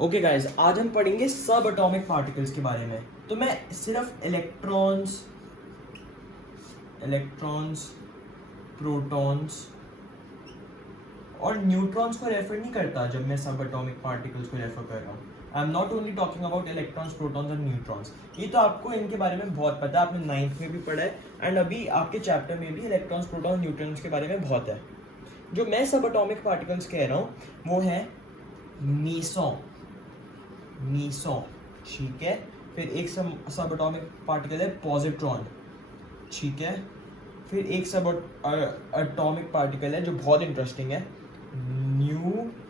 Okay guys, आज हम पढ़ेंगे सब एटॉमिक पार्टिकल्स के बारे में। तो मैं सिर्फ इलेक्ट्रॉन्स, प्रोटॉन्स और न्यूट्रॉन्स को रेफर नहीं करता जब मैं सब एटॉमिक पार्टिकल्स को रेफर कर रहा हूँ। I am not only talking about electrons, protons और न्यूट्रॉन्स। ये तो आपको इनके बारे में बहुत पता है, आपने 9th में भी पढ़ा है एंड अभी आपके चैप्टर में भी इलेक्ट्रॉन्स, प्रोटॉन्स, न्यूट्रॉन्स के बारे में बहुत है। जो मैं सब एटॉमिक पार्टिकल्स कह रहा हूँ वो है मीसॉन, ठीक है। फिर एक सब एटॉमिक पार्टिकल है पॉजिट्रॉन, ठीक है। फिर एक सब एटॉमिक पार्टिकल है जो बहुत इंटरेस्टिंग है, न्यूट्रिनोस,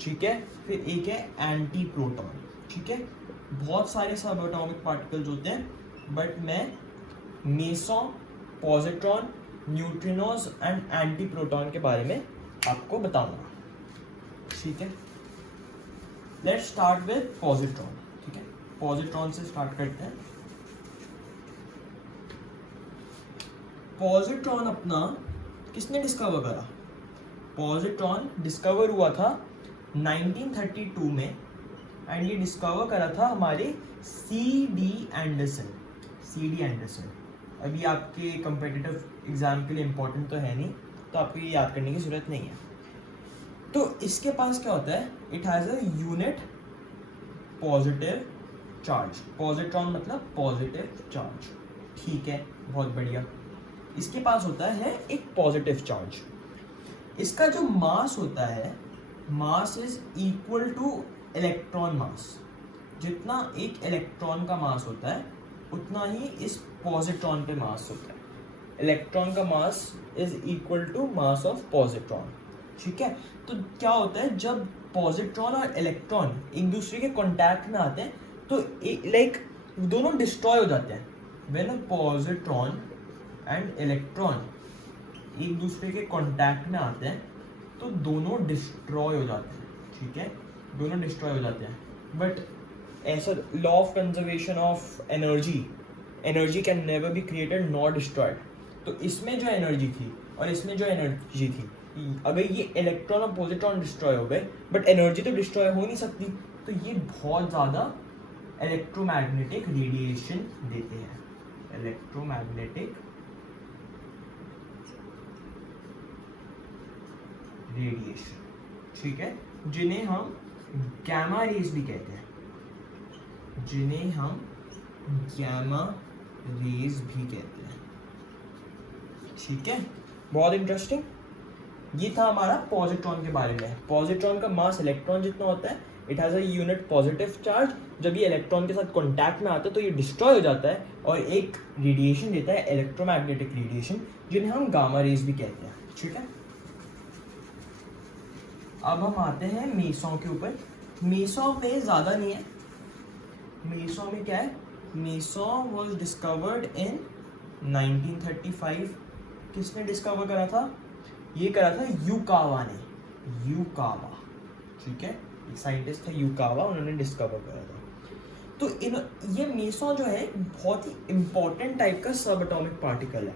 ठीक है। फिर एक है एंटी प्रोटॉन, ठीक है। बहुत सारे सब एटॉमिक पार्टिकल्स होते हैं बट मैं meson, positron, neutrinos and anti proton के बारे में आपको बताऊंगा, ठीक है। लेट्स स्टार्ट विद पॉजिट्रॉन, ठीक है। पॉजिट्रॉन से स्टार्ट करते हैं। पॉजिट्रॉन अपना किसने डिस्कवर करा? पॉजिट्रॉन डिस्कवर हुआ था 1932 में एंड ये डिस्कवर करा था हमारे सी डी एंडरसन। अभी आपके कंपेटिटिव एग्जाम के लिए इम्पोर्टेंट तो है नहीं, तो आपको ये याद करने की जरूरत नहीं है। तो इसके पास क्या होता है? It has a unit positive charge. Positron मतलब पॉजिटिव चार्ज, ठीक है, बहुत बढ़िया। इसके पास होता है एक पॉजिटिव चार्ज। इसका जो मास होता है, मास is equal two electron mass. जितना एक इलेक्ट्रॉन का मास होता है उतना ही इस पॉजिट्रॉन पे मास होता है। इलेक्ट्रॉन का mass is equal to mass of positron, ठीक है। तो क्या होता है, जब पॉजिट्रॉन और इलेक्ट्रॉन एक दूसरे के कांटेक्ट में आते हैं तो लाइक दोनों डिस्ट्रॉय हो जाते हैं। When a positron and electron एक दूसरे के कांटेक्ट में आते हैं तो दोनों डिस्ट्रॉय हो जाते हैं, ठीक है, दोनों डिस्ट्रॉय हो जाते हैं। बट ऐसा law of conservation of energy can never be created not destroyed. तो इसमें जो एनर्जी थी और इसमें जो एनर्जी थी, अगर ये इलेक्ट्रॉन और पॉजिट्रॉन डिस्ट्रॉय हो गए बट एनर्जी तो डिस्ट्रॉय हो नहीं सकती, तो ये बहुत ज़्यादा इलेक्ट्रोमैग्नेटिक रेडिएशन देते हैं, इलेक्ट्रोमैग्नेटिक रेडिएशन, ठीक है, जिन्हें हम गैमा रेज भी कहते हैं, ठीक है। बहुत इंटरेस्टिंग। ये था हमारा पॉजिट्रॉन के बारे में। पॉजिट्रॉन का मास इलेक्ट्रॉन जितना होता है, it has a unit positive charge. जब ये इलेक्ट्रॉन के साथ कॉन्टैक्ट में आता है तो ये डिस्ट्रॉय हो जाता है और एक रेडिएशन देता है, इलेक्ट्रोमैग्नेटिक रेडिएशन, जिन्हें हम गामा रेज भी कहते हैं, ठीक है। अब हम आते हैं मेसॉन के ऊपर। मेसॉन में ज़्यादा नहीं है। मेसॉन में क्या है? Meson was discovered in 1935। किसने डिस्कवर करा था? ये करा था यूकावा ने, ठीक है, एक साइंटिस्ट था यूकावा, उन्होंने डिस्कवर करा था। तो ये मेसॉन जो है बहुत ही इंपॉर्टेंट टाइप का सब एटॉमिक पार्टिकल है।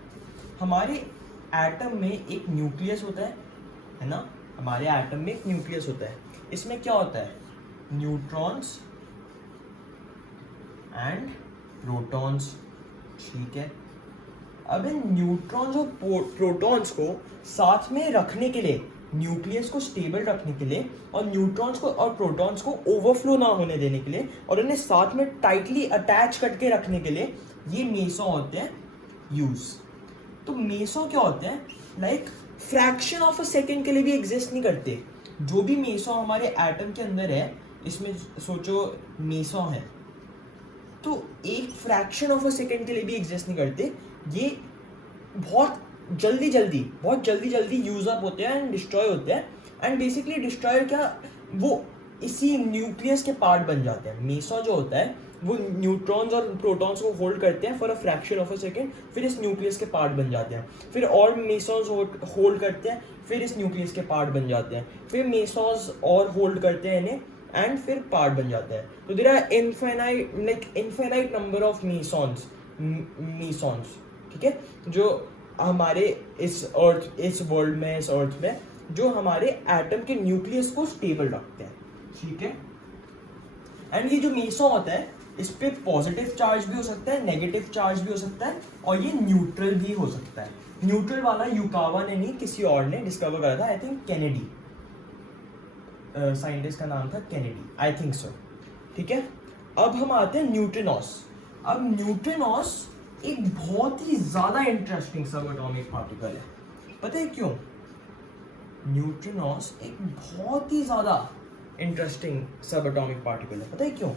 हमारे एटम में एक न्यूक्लियस होता है ना, हमारे एटम में एक न्यूक्लियस होता है। इसमें क्या होता है? न्यूट्रॉन्स एंड प्रोटॉन्स, ठीक है। अब इन न्यूट्रॉन्स और प्रोटॉन्स को साथ में रखने के लिए, न्यूक्लियस को स्टेबल रखने के लिए और न्यूट्रॉन्स को और प्रोटॉन्स को ओवरफ्लो ना होने देने के लिए और इन्हें साथ में टाइटली अटैच करके रखने के लिए ये मेसॉन होते हैं यूज। तो मेसॉन क्या होते हैं? Like fraction of a second के लिए भी एग्जिस्ट नहीं करते। जो भी मेसॉन हमारे एटम के अंदर है, इसमें सोचो मेसॉन है, तो एक फ्रैक्शन ऑफ अ सेकेंड के लिए भी एग्जिस्ट नहीं करते। ये बहुत जल्दी यूज अप होते हैं एंड डिस्ट्रॉय होते हैं। एंड बेसिकली डिस्ट्रॉयर क्या, वो इसी न्यूक्लियस के पार्ट बन जाते हैं। मेसॉन जो होता है वो न्यूट्रॉन्स और प्रोटॉन्स को होल्ड करते हैं for a fraction of a second, फिर इस न्यूक्लियस के पार्ट बन जाते हैं। फिर और मेसॉन्स होल्ड करते हैं, फिर इस न्यूक्लियस के पार्ट बन जाते हैं। फिर मेसॉन्स और होल्ड करते हैं इन्हें एंड फिर पार्ट बन जाता है। तो there are infinite number of mesons, ठीक है, जो हमारे इस वर्ल्ड में, इस अर्थ में जो हमारे एटम के न्यूक्लियस को स्टेबल रखते हैं, ठीक है। एंड ये जो मेसॉन होता है इस पे पॉजिटिव चार्ज भी हो सकता है, नेगेटिव चार्ज भी हो सकता है, और ये न्यूट्रल भी हो सकता है। न्यूट्रल वाला युकावा ने नहीं, किसी और ने डिस्कवर करा था, आई थिंक कैनेडी, साइंटिस्ट का नाम था कैनेडी, आई थिंक सो, ठीक है। अब हम आते हैं न्यूट्रिनोस। अब न्यूट्रिनोस एक बहुत ही ज्यादा इंटरेस्टिंग सब एटॉमिक पार्टिकल है। पता है क्यों? न्यूट्रिनोस एक बहुत ही ज्यादा इंटरेस्टिंग सब एटॉमिक पार्टिकल है। पता है क्यों?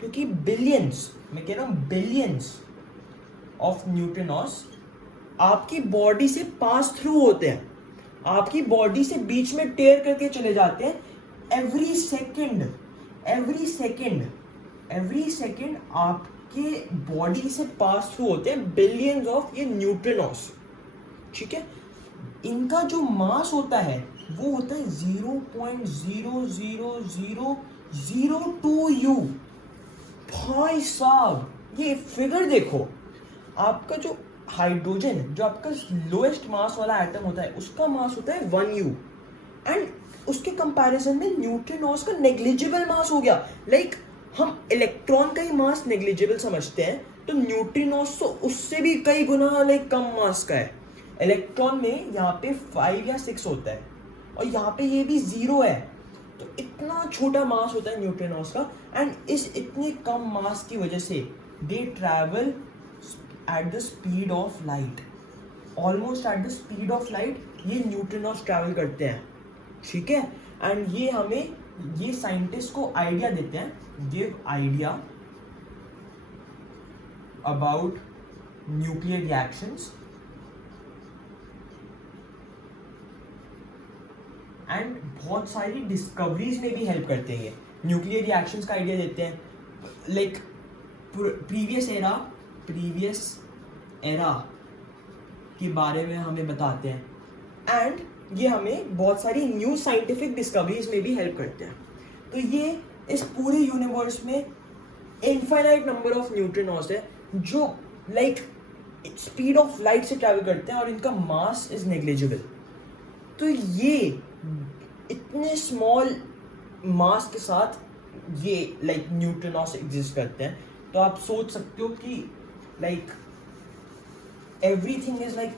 क्योंकि बिलियंस, मैं कह रहा हूँ बिलियंस ऑफ न्यूट्रिनोस आपकी बॉडी से पास थ्रू होते हैं, आपकी बॉडी से बीच में टेयर करके चले जाते हैं। एवरी सेकेंड आपके बॉडी से पास थ्रू होते हैं बिलियंस ऑफ ये न्यूट्रिनोस, ठीक है। इनका जो मास होता है वो होता है 0.00002 U। भाई साहब ये फिगर देखो, आपका जो हाइड्रोजन, जो आपका लोएस्ट मास वाला एटम होता है, उसका मास होता है 1 U, एंड उसके कंपैरिजन में न्यूट्रिनोस का नेग्लिजिबल मास हो गया। लाइक हम इलेक्ट्रॉन का ही मास नेग्लिजिबल समझते हैं, तो न्यूट्रिनोस तो उससे भी कई गुना लाइक कम मास का है। इलेक्ट्रॉन में यहाँ पे 5 या 6 होता है, और यहाँ पे ये भी 0 है, तो इतना छोटा मास होता है न्यूट्रिनोस का। एंड इस इतने कम मास की वजह से दे travel at the speed of light, almost at the speed of light ये न्यूट्रिनोस ट्रैवल करते हैं, ठीक है। एंड ये हमें, ये साइंटिस्ट को आइडिया देते हैं, give idea about nuclear reactions and बहुत सारी डिस्कवरीज में भी हेल्प करते हैं। न्यूक्लियर रिएक्शंस का आइडिया देते हैं, लाइक प्रीवियस एरा के बारे में हमें बताते हैं, एंड ये हमें बहुत सारी न्यू साइंटिफिक डिस्कवरीज में भी हेल्प करते हैं। तो ये इस पूरे यूनिवर्स में इनफाइनाइट नंबर ऑफ न्यूट्रिनोस है जो लाइक स्पीड ऑफ लाइट से ट्रैवल करते हैं, और इनका मास इज नेग्लिजिबल। तो ये इतने स्मॉल मास के साथ ये लाइक न्यूट्रिनोस एग्जिस्ट करते हैं। तो आप सोच सकते हो कि लाइक एवरीथिंग इज लाइक,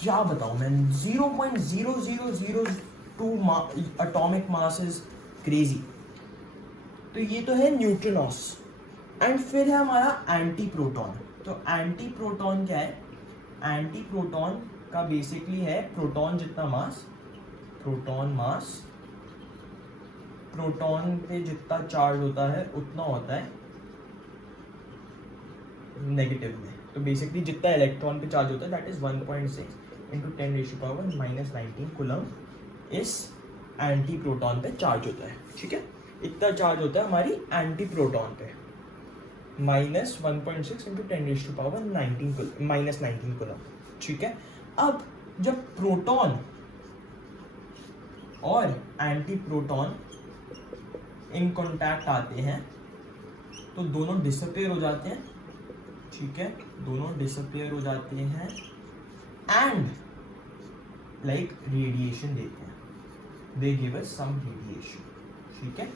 क्या बताऊं मैं, 0.0002 एटॉमिक मास इज क्रेजी। तो ये तो है न्यूट्रिनोस। एंड फिर है हमारा एंटी प्रोटॉन। तो एंटी प्रोटॉन क्या है? एंटी प्रोटॉन का बेसिकली है प्रोटॉन जितना मास, प्रोटॉन पे जितना चार्ज होता है उतना होता है नेगेटिव में। तो बेसिकली जितना इलेक्ट्रॉन पे चार्ज होता है दैट इज 1.6 इंटू 10⁻⁻19 कूलम इस एंटी प्रोटॉन पे चार्ज होता है, ठीक है। इतना चार्ज होता है हमारी एंटी प्रोटॉन पे, -1.6 इंटू 10⁻⁻19 कूलम, ठीक है। अब जब प्रोटॉन और एंटी प्रोटॉन इन कांटेक्ट आते हैं तो दोनों डिसअपियर हो जाते हैं, ठीक है, दोनों डिसअपियर हो जाते हैं एंड लाइक रेडिएशन देते हैं, they give us some radiation, ठीक है।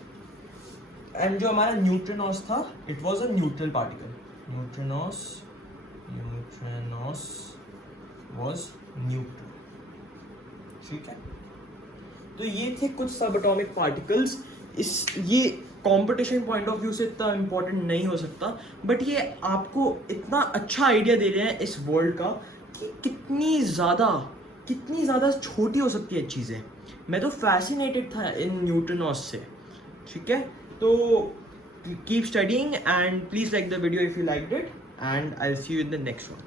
एंड जो हमारा न्यूट्रिनोस था, it was a neutral particle, neutrinos was neutral, ठीक है। तो ये थे कुछ सब एटॉमिक पार्टिकल्स। ये कंपटीशन पॉइंट ऑफ व्यू से इतना इम्पोर्टेंट नहीं हो सकता, बट ये आपको इतना अच्छा आइडिया दे रहे हैं इस वर्ल्ड का कि कितनी ज़्यादा छोटी हो सकती है चीज़ें। मैं तो फैसिनेटेड था इन न्यूट्रिनोस से, ठीक है। तो keep studying and please like the video if you liked it, and I will see you in the next one.